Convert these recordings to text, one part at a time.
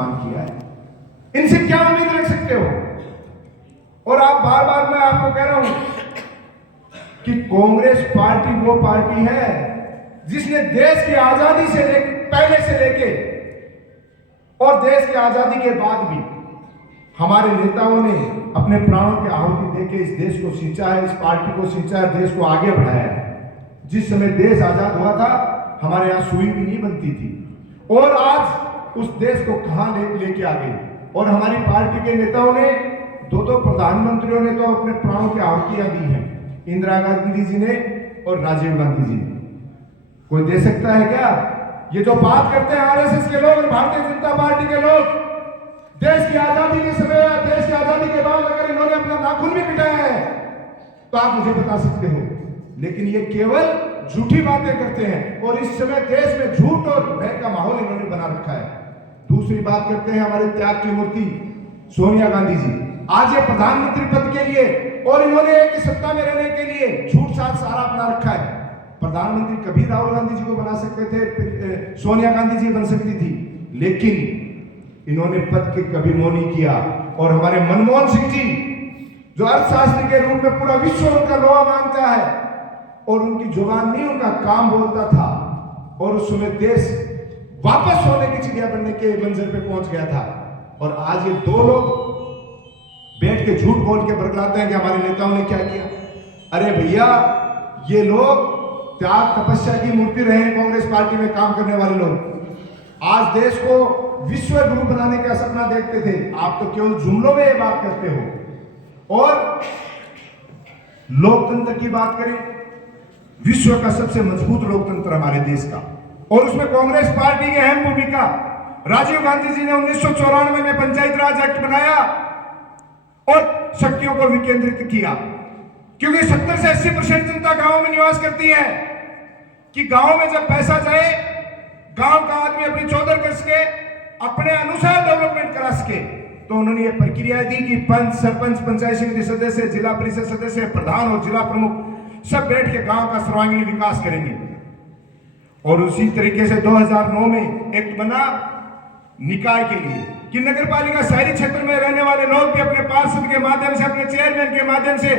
अपमान किया है, इनसे क्या उम्मीद रख सकते हो? और आप बार बार मैं आपको कह रहा हूं कि कांग्रेस पार्टी वो पार्टी है जिसने देश की आजादी से पहले से लेके और देश की आजादी के बाद भी हमारे नेताओं ने अपने प्राणों की आहुति देके इस देश को सींचा है, इस पार्टी को सींचा है, देश को आगे बढ़ाया है। जिस समय देश आजाद हुआ था हमारे यहाँ सुई भी नहीं बनती थी, और आज उस देश को कहां लेके आ गई। और हमारी पार्टी के नेताओं ने, दो प्रधानमंत्रियों ने तो अपने प्राणों की आहुतियां दी हैं, इंदिरा गांधी जी ने और राजीव गांधी जी ने। कोई दे सकता है क्या? ये जो बात करते हैं आरएसएस के लोग और भारतीय जनता पार्टी के लोग, देश की आजादी के समय या देश की आजादी के बाद अगर इन्होंने अपना नाखून भी पिटाया है तो आप मुझे बता सकते हो, लेकिन ये केवल झूठी बातें करते हैं और इस समय देश में झूठ और भय का माहौल इन्होंने बना रखा है। दूसरी बात करते हैं हमारे त्याग की मूर्ति सोनिया गांधी जी, आज ये प्रधानमंत्री पद के लिए और इन्होंने एक सत्ता में रहने के लिए झूठ साथ सारा अपना रखा है। प्रधानमंत्री कभी राहुल गांधी जी को बना सकते थे, सोनिया गांधी जी बन सकती थी, लेकिन इन्होंने पद के कभी मोह नहीं किया। और हमारे मनमोहन सिंह जी जो अर्थशास्त्री के रूप में पूरा विश्व उनका लोहा मानता है और उनकी जुबान नहीं उनका काम बोलता था, और उस समय देश वापस सोने की चिड़िया बनने के मंजर पे पहुंच गया था। और आज ये दो लोग बैठ के झूठ बोल के बरगलाते हैं कि हमारे नेताओं ने क्या किया। अरे भैया, ये लोग त्याग तपस्या की मूर्ति रहे हैं, कांग्रेस पार्टी में काम करने वाले लोग आज देश को विश्व गुरु बनाने का सपना देखते थे। आप तो केवल जुमलों में ये बात करते हो। और लोकतंत्र की बात करें, विश्व का सबसे मजबूत लोकतंत्र हमारे देश का, और उसमें कांग्रेस पार्टी की अहम भूमिका। राजीव गांधी जी ने 1994 में पंचायत राज एक्ट बनाया और शक्तियों को विकेंद्रित किया, क्योंकि 70 से 80% जनता गांवों में निवास करती है कि गांव में जब पैसा जाए, गांव का आदमी अपनी चौधर कर सके, अपने अनुसार डेवलपमेंट करा सके, तो उन्होंने ये प्रक्रिया दी कि पंच, सरपंच, पंचायत समिति सदस्य, जिला परिषद सदस्य, प्रधान और जिला प्रमुख सब बैठ के गांव का सर्वांगीण विकास करेंगे। और उसी तरीके से 2009 में एक्ट बना निकाय के लिए कि नगर पालिका शहरी क्षेत्र में रहने वाले लोग भी अपने पार्षद के माध्यम से, अपने चेयरमैन के माध्यम से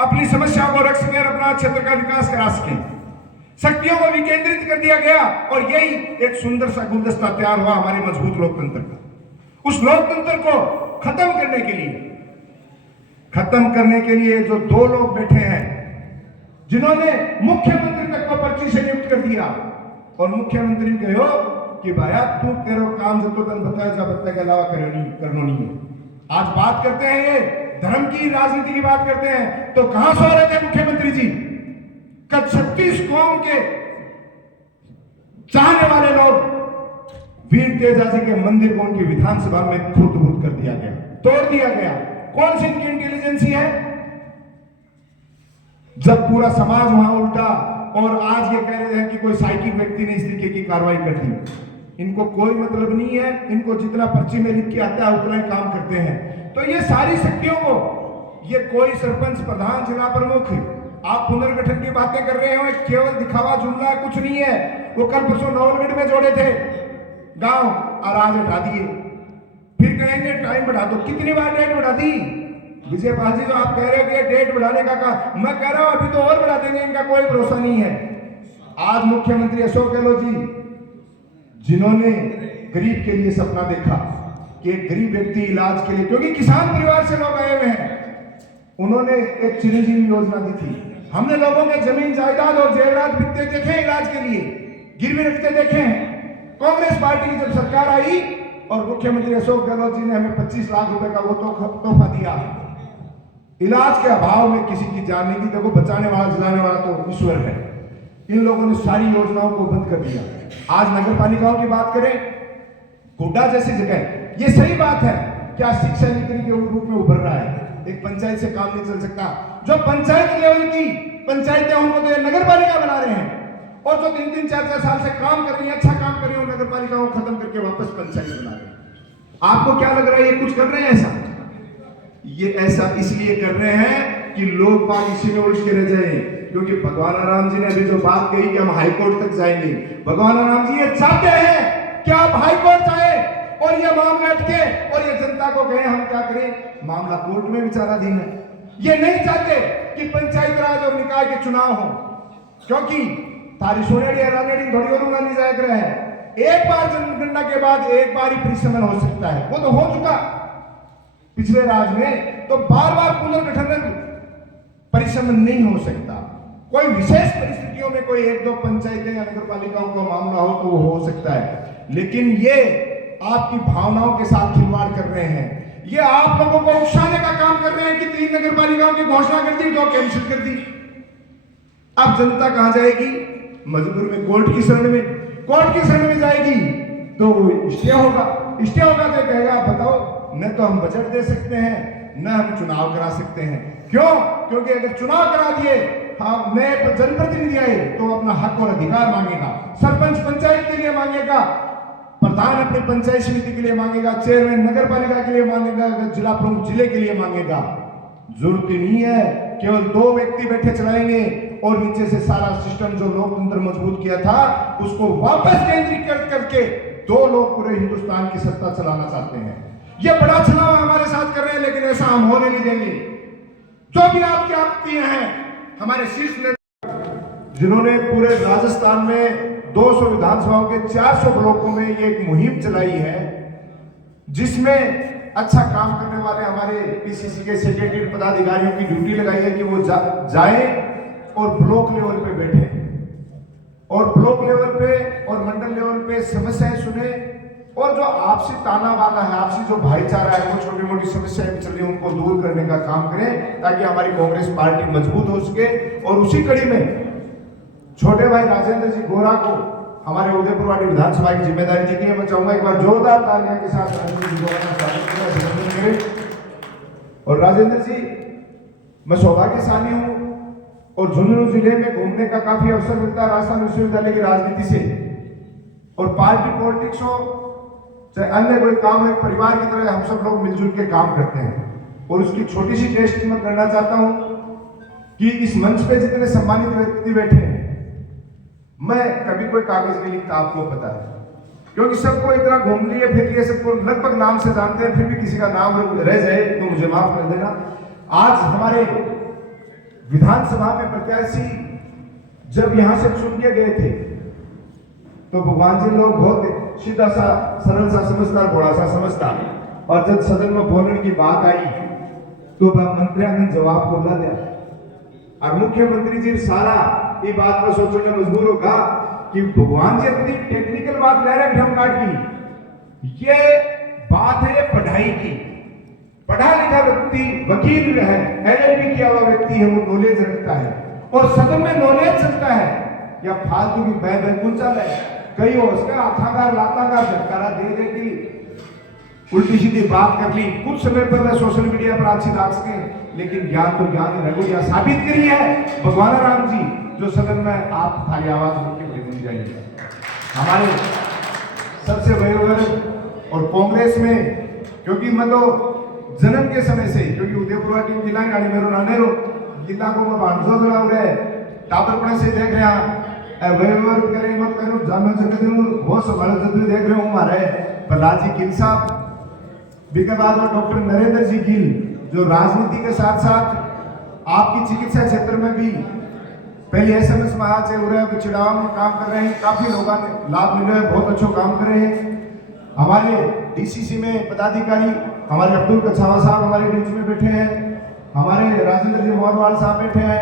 अपनी समस्याओं को रख सके और अपना क्षेत्र का विकास करा सके। शक्तियों को विकेंद्रित कर दिया गया और यही एक सुंदर सा गुलदस्ता तैयार हुआ हमारे मजबूत लोकतंत्र का। उस लोकतंत्र को खत्म करने के लिए जो दो लोग बैठे हैं जिन्होंने मुख्यमंत्री तक को पर्ची से नियुक्त कर दिया, और मुख्यमंत्री कहो कि भाया तू तेरा काम जो तो बताया जा बत्ता के अलावा करनो नहीं है। आज बात करते हैं ये धर्म की राजनीति की बात करते हैं, तो कहां सो रहे थे मुख्यमंत्री जी? कल 36 कौम के चाहने वाले लोग वीर तेजाजी के मंदिर को उनकी विधानसभा में खुद कर दिया गया, तोड़ दिया गया। कौन सी इनकी इंटेलिजेंसी है? जब पूरा समाज वहां उल्टा और आज ये कह रहे हैं कि कोई साइकिक व्यक्ति ने इस तरीके की कार्रवाई कर दी। इनको कोई मतलब नहीं है, इनको जितना पर्ची में लिख के आता है उतना ही काम करते हैं। तो ये सारी शक्तियों को, ये कोई सरपंच, प्रधान, जिला प्रमुख, आप पुनर्गठन की बातें कर रहे हो, केवल दिखावा जुमला कुछ नहीं है। वो कल परसों नवलगढ़ में जोड़े थे गांव और आज हटा दिए, फिर कहेंगे टाइम बढ़ा दो। कितनी बार डेट बढ़ा दी? विजय पाल जी, जो आप कह रहे हो कि डेट बढ़ाने का मैं कह रहा हूं अभी तो और बढ़ा देंगे, इनका कोई भरोसा नहीं है। आज मुख्यमंत्री अशोक गहलोत जी, जिन्होंने गरीब के लिए सपना देखा कि एक गरीब व्यक्ति इलाज के लिए, क्योंकि किसान परिवार से लोग आए हुए हैं, उन्होंने एक चिरंजीवी योजना दी थी। हमने लोगों के जमीन जायदाद और जेवरात बिकते देखे, इलाज के लिए गिरवी रखते देखे हैं। कांग्रेस पार्टी की जब सरकार आई और मुख्यमंत्री अशोक गहलोत जी ने हमें 25 लाख रुपए का वो तोहफा दिया, इलाज के अभाव में किसी की जान नहीं थी। देखो, बचाने वाला जिलाने वाला तो ईश्वर है। इन लोगों ने सारी योजनाओं को बंद कर दिया। आज नगर पालिकाओं की बात करें, गोड्डा जैसी जगह, ये सही बात है, क्या शिक्षा नीति के रूप में उभर रहा है। एक पंचायत से काम नहीं चल सकता। जो पंचायत लेवल की पंचायतें उनको तो नगर पालिका बना रहे हैं, और जो 3-3, 4-4 साल से काम कर रही है, अच्छा काम कर रही है, नगर पालिकाओं को खत्म करके वापस पंचायत बना रहे हैं। आपको क्या लग रहा है ये कुछ कर रहे हैं ऐसा? ये ऐसा इसलिए कर रहे हैं कि लोग बाग इसी में उलझ के रह जाए, क्योंकि भगवान राम जी ने अभी जो बात कही कि हम हाईकोर्ट तक जाएंगे, भगवान राम जी ये चाहते हैं कि आप हाईकोर्ट जाए, और ये मामले अटके और ये जनता को कहे हम क्या करें, मामला कोर्ट में विचाराधीन है। ये नहीं चाहते कि पंचायत राज और निकाय के चुनाव हो, क्योंकि थारी सोनेड़ी रानेड़ी थोड़ी और उंगली जायक रहे हैं। एक बार जनगणना के बाद एक बार ही परिसमन हो सकता है, वो तो हो चुका पिछले राज में, तो बार बार पुनर्गठन परिसमन नहीं हो सकता। कोई विशेष परिस्थितियों में कोई एक दो पंचायतें या नगर पालिकाओं का मामला हो तो वो हो सकता है, लेकिन ये आपकी भावनाओं के साथ खिलवाड़ कर रहे हैं। ये आप लोगों को उकसाने का काम कर रहे हैं कि 3 नगर पालिकाओं की घोषणा कर दी, 2 कैंसिल कर दी। अब जनता कहां जाएगी? मजबूरी में कोर्ट की शरण में। कोर्ट की शरण में जाएगी तो स्टे होगा, स्टे होगा तो कहेगा बताओ न तो हम बजट दे सकते हैं न हम चुनाव करा सकते हैं। क्यों? क्योंकि अगर चुनाव करा दिए, हम नए जनप्रतिनिधि आए तो अपना हक और अधिकार मांगेगा, सरपंच पंचायत के लिए मांगेगा, प्रधान अपनी पंचायत समिति के लिए मांगेगा, चेयरमैन नगर पालिका के लिए मांगेगा, जिला प्रमुख जिले के लिए मांगेगा। जरूरत नहीं है केवल 2 व्यक्ति बैठे चलाएंगे और नीचे से सारा सिस्टम जो लोकतंत्र मजबूत किया था उसको वापस केंद्रीकृत करके 2 लोग पूरे हिंदुस्तान की सत्ता चलाना चाहते हैं। ये बड़ा चुनाव हमारे साथ कर रहे हैं, लेकिन ऐसा हम होने नहीं देंगे। जो भी आपकी आपत्तियां हैं, हमारे शीर्ष नेता जिन्होंने पूरे राजस्थान में 200 विधानसभाओं के 400 ब्लॉकों में ये एक मुहिम चलाई है, जिसमें अच्छा काम करने वाले हमारे पीसीसी के सेक्रेटरी पदाधिकारियों की ड्यूटी लगाई है कि वो जाए और ब्लॉक लेवल पे बैठे और ब्लॉक लेवल पे और मंडल लेवल पे समस्याएं सुने, और जो आपसी ताना बाना है, आपसी जो भाईचारा है, वो छोटी मोटी समस्याएं भी चल रही है उनको दूर करने का काम करें, ताकि हमारी कांग्रेस पार्टी मजबूत हो सके। और उसी कड़ी में छोटे भाई राजेंद्र जी गोरा को हमारे उदयपुर वाटी विधानसभा की जिम्मेदारी दी गई है। मैं चाहूंगा एक बार जोरदार तालियां के साथ राजेंद्र जी गोरा का स्वागत करें। और राजेंद्र जी, मैं सौभाग्यशाली हूं और झुंझुनू जिले में घूमने का काफी अवसर मिलता है राजस्थान विश्वविद्यालय की राजनीति से, और पार्टी पॉलिटिक्स हो चाहे अन्य कोई काम है, परिवार की तरह हम सब लोग मिलजुल के काम करते हैं। और उसकी छोटी सी टेस्ट मैं करना चाहता हूं कि इस मंच पे जितने सम्मानित व्यक्ति बैठे हैं, मैं कभी कोई कागज नहीं लिखता, आपको पता है, क्योंकि सबको इतना घूम लिए फिर लिए, सबको लगभग नाम से जानते हैं, फिर भी किसी का नाम रह जाए तो मुझे माफ कर देना। आज हमारे विधानसभा में प्रत्याशी जब यहां से चुन के गए थे तो भगवान जी लोग बहुत सीधा सा, सरल सा, समझदार, बड़ा सा समझदार, और जब सदन में बोलने की बात आई तो मंत्री ने जवाब बोला दिया, और मुख्यमंत्री जी सारा ये बात में सोचने मजबूर होगा कि भगवान जी अपनी टेक्निकल बात ले रहे ड्रम कार्ड की, ये बात है ये पढ़ाई की। पढ़ा लिखा व्यक्ति, वकील है, LLB किया हुआ व्यक्ति है, वो नॉलेज रखता है और सदन में नॉलेज चलता है, या फालतू की बह बह कुंचल है, कई हो उसका आथागार लातागार झटकारा दे दे की उल्टी सीधी बात कर ली। कुछ समय पर मैं सोशल मीडिया पर अच्छी लाग सके, लेकिन ज्ञान तो ज्ञान ही रघुया साबित करी है भगवान राम जी, जो सदन में आप थाली आवाज लेके जाएंगे। हमारे सबसे वयोवृद्ध और कांग्रेस में, क्योंकि मैं तो जन्म के समय से, क्योंकि उदयपुर टीम जिला गाड़ी मेरो नानेरो जिला को मैं भांजो जड़ा रहे टापरपणे से देख रहा वयोवृद्ध करे मत करूं जामे जगत वो संभाल जब देख रहे हूं हमारे प्रहलाद जी गिल साहब, बिके बाद में डॉक्टर नरेंद्र जी गिल, जो राजनीति के साथ साथ आपकी चिकित्सा क्षेत्र में भी पहले SMS महाराज से चिड़ावा में काम कर रहे हैं, काफी लोगों ने लाभ मिले है, बहुत अच्छा काम कर रहे हैं। हमारे DCC में पदाधिकारी हमारे अब्दुल कछावा साहब हमारे बीच में बैठे हैं, हमारे राजेंद्र जी मोहनवाल साहब बैठे हैं,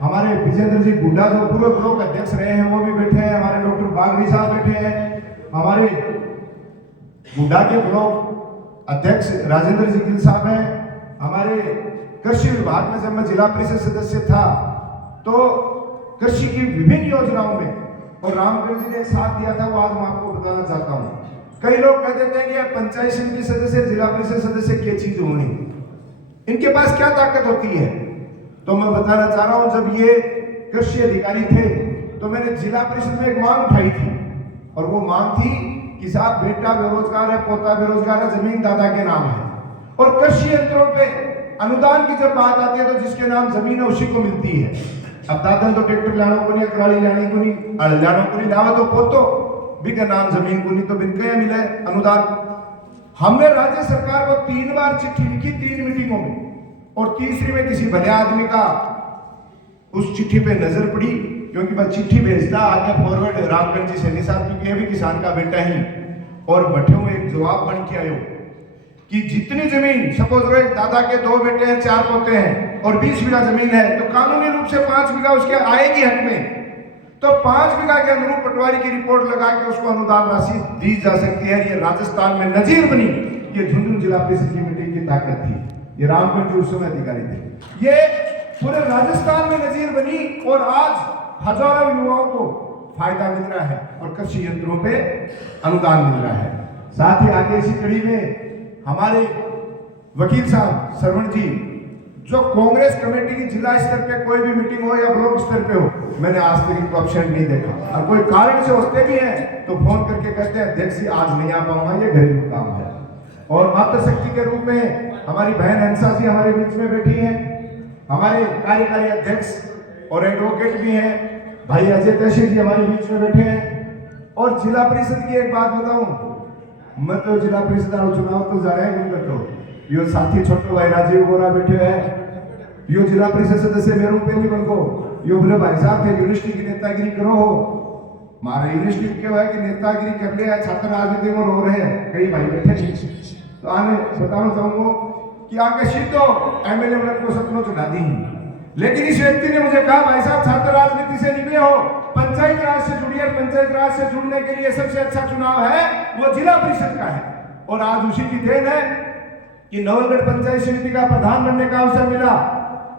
हमारे विजेंद्र जी गुड्डा जो पूर्व ब्लॉक अध्यक्ष रहे हैं वो भी बैठे हैं, हमारे डॉक्टर बागड़ी साहब बैठे हैं, हमारे गुड्डा के ब्लॉक अध्यक्ष राजेंद्र जी गिल साहब हैं, हमारे कृषि विभाग में जब मैं जिला परिषद सदस्य था तो कृषि की विभिन्न योजनाओं में और रामगढ़ जी ने एक साथ दिया था, वो आज मैं आपको बताना चाहता हूँ। कई लोग कह देते हैं कि पंचायत समिति सदस्य, जिला परिषद सदस्य क्या चीज होनी, इनके पास क्या ताकत होती है, तो मैं बताना चाह रहा हूं। जब ये कृषि अधिकारी थे तो मैंने जिला परिषद में एक मांग उठाई थी, और वो मांग थी कि साहब बेटा बेरोजगार है, पोता बेरोजगार है, जमीन दादा के नाम है, और कृषि यंत्रों पे अनुदान की जब बात आती है तो जिसके नाम जमीन है उसी को मिलती है। अब दादा तो ट्रैक्टर लानो को नहीं, कराली लाने को नहीं, लानो को नहीं, लावा तो पोतो भी का नाम जमीन को नहीं, तो बिन क्या मिले अनुदान। हमने राज्य सरकार को 3 बार चिट्ठी लिखी 3 मीटिंगों में, और तीसरी में किसी भले आदमी का उस चिट्ठी पे नजर पड़ी, क्योंकि मैं चिट्ठी भेजता आगे फॉरवर्ड रामगढ़ जी सैनी साहब, क्योंकि ये भी किसान का बेटा ही, और बैठे हुए एक जवाब बन के आयो कि जितनी जमीन, सपोज करो एक दादा के 2 बेटे हैं, 4 पोते हैं और 20 बीघा जमीन है, तो कानूनी रूप से 5 बीघा उसके आएगी हक में, तो 5 बीघा के अनुरूप पटवारी की रिपोर्ट लगा के उसको अनुदान राशि दी जा सकती है। ये राजस्थान में नजीर बनी, ये झुंझुनू जिला परिषद की मीटिंग की ताकत थी। ये रामगढ़ जी उस समय अधिकारी थे, ये पूरे राजस्थान में नजीर बनी, और आज हजारों युवाओं को फायदा मिल रहा है और कृषि यंत्रों पे अनुदान मिल रहा है। साथ ही आगे इसी कड़ी में हमारे वकील साहब श्रवण जी, जो कांग्रेस कमेटी की जिला स्तर पे कोई भी मीटिंग हो या ब्लॉक स्तर पे हो, मैंने आज तक इनको एब्सेंट नहीं देखा, और कोई कारण से होते भी हैं तो फोन करके कहते हैं अध्यक्ष जी आज नहीं आ पाऊंगा, ये घरेलू काम है। और मातृशक्ति के रूप में हमारी बहन हंसा जी हमारे बीच में बैठी हैं, हमारे कार्यकारी अध्यक्ष और एडवोकेट भी हैं भाई अजय तहसील जी हमारे बीच में बैठे हैं। और जिला परिषद की एक बात बताऊं, मैं तो जिला परिषद चुनाव तो जा रहे हैं, तो यो साथी छोटे भाई राजीव गोरा बैठे हैं, यो जिला परिषद सदस्य मेरू पे नहीं बनको, यो बोले भाई साहब थे यूनिवर्सिटी की नेतागिरी करो हो, हमारे यूनिवर्सिटी के भाई कि नेतागिरी कर लिया, छात्र राजनीति में रो रहे हैं कई भाई बैठे नहीं। तो आने बताना चाहूंगा कि आगे सीधो एमएलए को सपनों चुना दी, लेकिन इस व्यक्ति ने मुझे कहा भाई साहब छात्र राजनीति से निकले हो, पंचायत राज से जुड़िए, पंचायत राज से जुड़ने के लिए सबसे अच्छा चुनाव है वो जिला परिषद का है। और आज उसी की देन है कि नवलगढ़ पंचायत समिति का प्रधान बनने का अवसर मिला,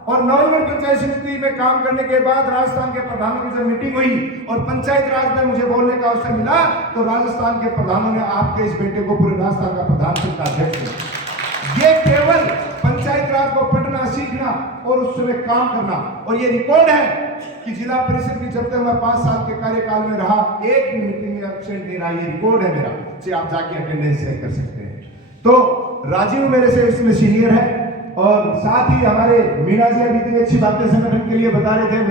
और नवलगढ़ पंचायत समिति में काम करने के बाद राजस्थान के प्रधानों की जब मीटिंग हुई और पंचायत राज में मुझे बोलने का अवसर मिला, तो राजस्थान के प्रधानों ने आपके इस बेटे को पूरे राजस्थान का प्रधान सत्ता अध्यक्ष, ये केवल पंचायत राज को पढ़ना सीखना और उस समय काम करना। और ये रिकॉर्ड है कि जिला परिषद की जब तक मैं 5 साल के कार्यकाल में रहा, एक भी मीटिंग में एब्सेंट नहीं रहा, ये रिकॉर्ड है मेरा, जिसे आप जाके अटेंडेंस चेक कर सकते हैं। तो राजीव मेरे से इसमें सीनियर है, और साथ ही हमारे मीना जी अभी इतनी अच्छी बातें संगठन के लिए बता रहे थे।